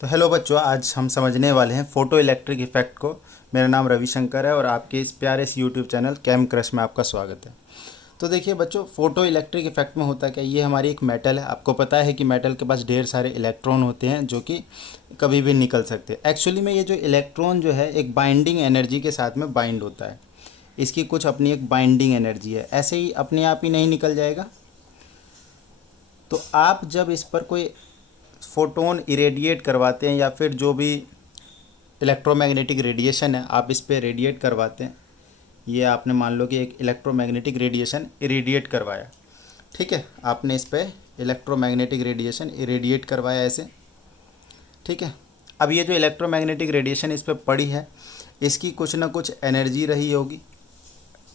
तो हेलो बच्चों, आज हम समझने वाले हैं फोटो इलेक्ट्रिक इफ़ेक्ट को। मेरा नाम रविशंकर है और आपके इस प्यारे से यूट्यूब चैनल कैम क्रश में आपका स्वागत है। तो देखिए बच्चों, फोटो इलेक्ट्रिक इफ़ेक्ट में होता क्या, ये हमारी एक मेटल है। आपको पता है कि मेटल के पास ढेर सारे इलेक्ट्रॉन होते हैं जो कि कभी भी निकल सकते हैं। एक्चुअली में ये जो इलेक्ट्रॉन जो है एक बाइंडिंग एनर्जी के साथ में बाइंड होता है। इसकी कुछ अपनी एक बाइंडिंग एनर्जी है, ऐसे ही अपने आप ही नहीं निकल जाएगा। तो आप जब इस पर कोई फोटोन इरेडिएट करवाते हैं या फिर जो भी इलेक्ट्रोमैग्नेटिक रेडिएशन है आप इस पे रेडिएट करवाते हैं, ये आपने मान लो कि एक इलेक्ट्रोमैग्नेटिक रेडिएशन इरेडिएट करवाया। ठीक है, आपने इस पे इलेक्ट्रोमैग्नेटिक रेडिएशन इरेडिएट करवाया ऐसे। ठीक है, अब ये जो इलेक्ट्रोमैग्नेटिक रेडिएशन इस पे पड़ी है, इसकी कुछ ना कुछ एनर्जी रही होगी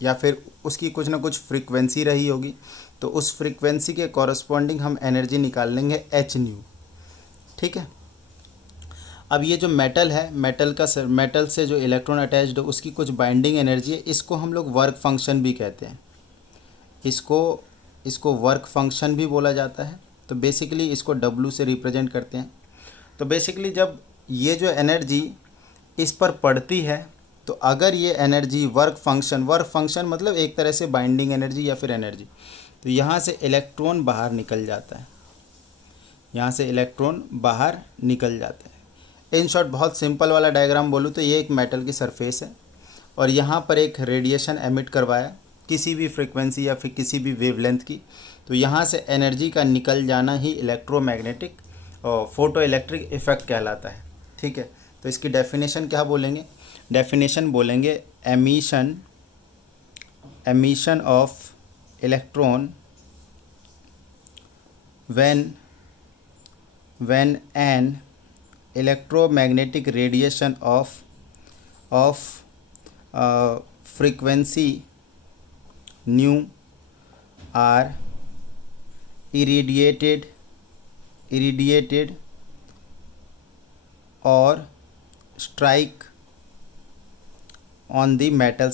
या फिर उसकी कुछ ना कुछ फ्रीक्वेंसी रही होगी। तो उस फ्रीक्वेंसी के कॉरस्पॉन्डिंग हम एनर्जी निकाल लेंगे एच न्यू। ठीक है, अब ये जो मेटल है, मेटल से जो इलेक्ट्रॉन अटैच्ड है उसकी कुछ बाइंडिंग एनर्जी है। इसको हम लोग वर्क फंक्शन भी कहते हैं। इसको वर्क फंक्शन भी बोला जाता है। तो बेसिकली इसको W से रिप्रेजेंट करते हैं। तो बेसिकली जब ये जो एनर्जी इस पर पड़ती है, तो अगर ये एनर्जी वर्क फंक्शन मतलब एक तरह से बाइंडिंग एनर्जी या फिर एनर्जी, तो यहाँ से इलेक्ट्रॉन बाहर निकल जाता है। यहाँ से इलेक्ट्रॉन बाहर निकल जाते हैं। इन शॉर्ट बहुत सिंपल वाला डायग्राम बोलूँ तो ये एक मेटल की सरफेस है और यहाँ पर एक रेडिएशन एमिट करवाया किसी भी फ्रीक्वेंसी या फिर किसी भी वेवलेंथ की। तो यहाँ से एनर्जी का निकल जाना ही इलेक्ट्रोमैग्नेटिक और फोटो इलेक्ट्रिक इफ़ेक्ट कहलाता है। ठीक है, तो इसकी डेफिनेशन क्या बोलेंगे? डेफिनेशन बोलेंगे emission of electron when an electromagnetic radiation of frequency nu are irradiated or strike on the metal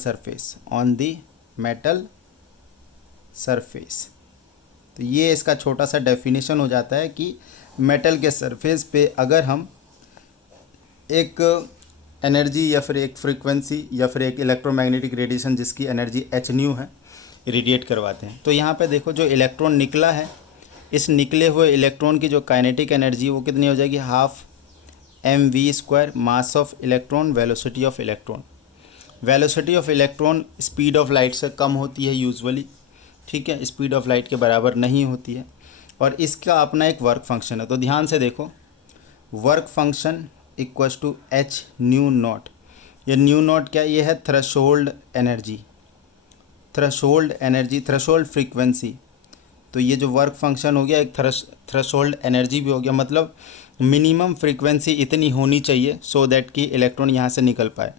surface। तो ये इसका छोटा सा डेफिनेशन हो जाता है कि मेटल के सरफेस पे अगर हम एक एनर्जी या फिर एक फ्रीक्वेंसी या फिर एक इलेक्ट्रोमैग्नेटिक रेडिएशन जिसकी एनर्जी एच न्यू है रेडिएट करवाते हैं, तो यहाँ पे देखो जो इलेक्ट्रॉन निकला है, इस निकले हुए इलेक्ट्रॉन की जो काइनेटिक एनर्जी वो कितनी हो जाएगी? Half mv² mass of electron velocity of electron. Velocity of electron speed of light से कम होती है यूजुअली। ठीक है, स्पीड ऑफ लाइट के बराबर नहीं होती है और इसका अपना एक वर्क फंक्शन है। तो ध्यान से देखो, work function equals to h nu naught. ये न्यू नॉट क्या? ये है थ्रेशोल्ड एनर्जी, थ्रेशोल्ड फ्रीक्वेंसी। तो ये जो वर्क फंक्शन हो गया एक थ्रेशोल्ड एनर्जी भी हो गया, मतलब मिनिमम फ्रीक्वेंसी इतनी होनी चाहिए सो दैट कि इलेक्ट्रॉन यहाँ से निकल पाए।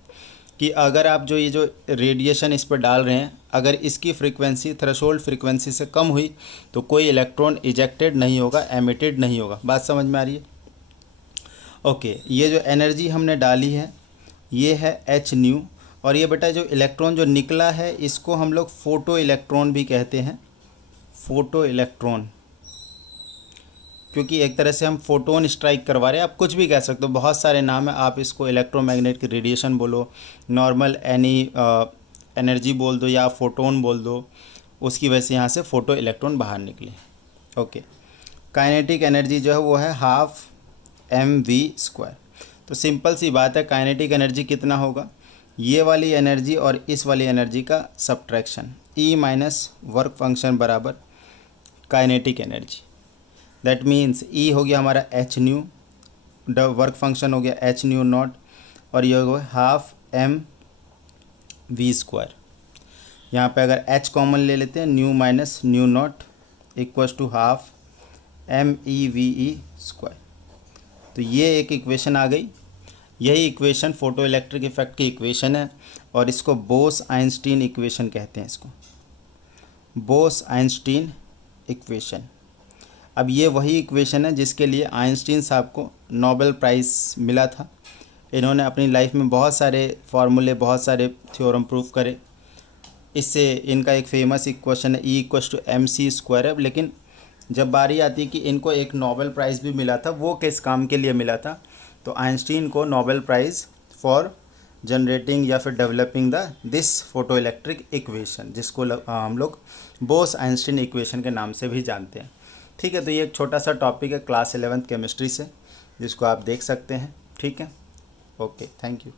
कि अगर आप ये जो रेडिएशन इस पर डाल रहे हैं, अगर इसकी फ्रीक्वेंसी थ्रेशोल्ड फ्रीक्वेंसी से कम हुई तो कोई इलेक्ट्रॉन इजेक्टेड नहीं होगा, एमिटेड नहीं होगा। बात समझ में आ रही है? ओके, ये जो एनर्जी हमने डाली है ये है एच न्यू। और ये बेटा जो इलेक्ट्रॉन जो निकला है इसको हम लोग फोटो इलेक्ट्रॉन भी कहते हैं। फोटो इलेक्ट्रॉन, क्योंकि एक तरह से हम फोटोन स्ट्राइक करवा रहे हैं। आप कुछ भी कह सकते हो, बहुत सारे नाम है। आप इसको इलेक्ट्रोमैग्नेटिक रेडिएशन बोलो, नॉर्मल एनी एनर्जी बोल दो या फोटोन बोल दो, उसकी वजह से यहाँ से फोटो इलेक्ट्रॉन बाहर निकले। ओके, काइनेटिक एनर्जी जो है वो है हाफ mv²। तो सिंपल सी बात है, काइनेटिक एनर्जी कितना होगा? ये वाली एनर्जी और इस वाली एनर्जी का subtraction, E minus work function बराबर kinetic energy. That means E हो गया हमारा एच न्यू, वर्क फंक्शन हो गया एच न्यू नॉट, और ये हो गया हाफ mv²। यहाँ पे अगर H कॉमन ले लेते हैं, nu minus nu naught equals to half MEVE²। तो ये एक इक्वेशन आ गई। यही इक्वेशन फोटो इलेक्ट्रिक इफेक्ट की इक्वेशन है और इसको बोस आइंस्टीन इक्वेशन कहते हैं। इसको बोस आइंस्टीन इक्वेशन। अब ये वही इक्वेशन है जिसके लिए आइंस्टीन साहब को नोबेल प्राइज़ मिला था। इन्होंने अपनी लाइफ में बहुत सारे फार्मूले, बहुत सारे थ्योरम प्रूफ करे। इससे इनका एक फेमस इक्वेशन है E=mc² है। लेकिन जब बारी आती है कि इनको एक नोबेल प्राइज़ भी मिला था, वो किस काम के लिए मिला था? तो आइंस्टीन को नोबेल प्राइज़ फॉर जनरेटिंग या फिर developing the this photo electric equation, जिसको हम लोग बोस आइंस्टीन इक्वेशन के नाम से भी जानते हैं। ठीक है, तो ये एक छोटा सा टॉपिक है क्लास 11th केमिस्ट्री से, जिसको आप देख सकते हैं। ठीक है, ओके, थैंक यू।